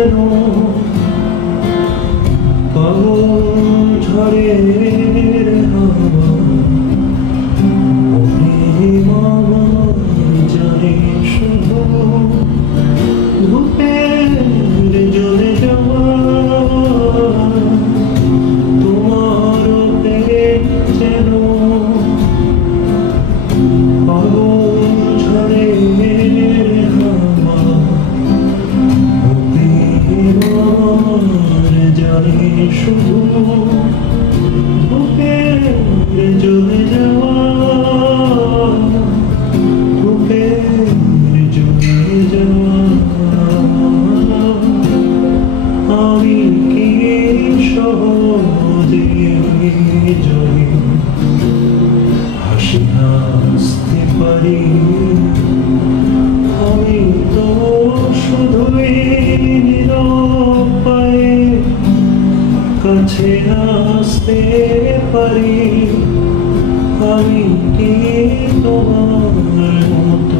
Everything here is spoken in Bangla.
যেন পাগল ঝড়ের হাওয়া প্রেম আমার জানে শুধু ধূপের জ্বলে যাওয়া তোমার প্রেম যেন পাগল ঝড়ের হাওয়া প্রেম আমার জানে শুধু ধূপের জ্বলে যাওয়া ধূপের জ্বলে যাওয়া আমি কি সহজে জয় হাসি হাসতে পারি আমি তো শুধুই নীরব পায়ে কাছে আসতে পারি আমি কি তোমার মতো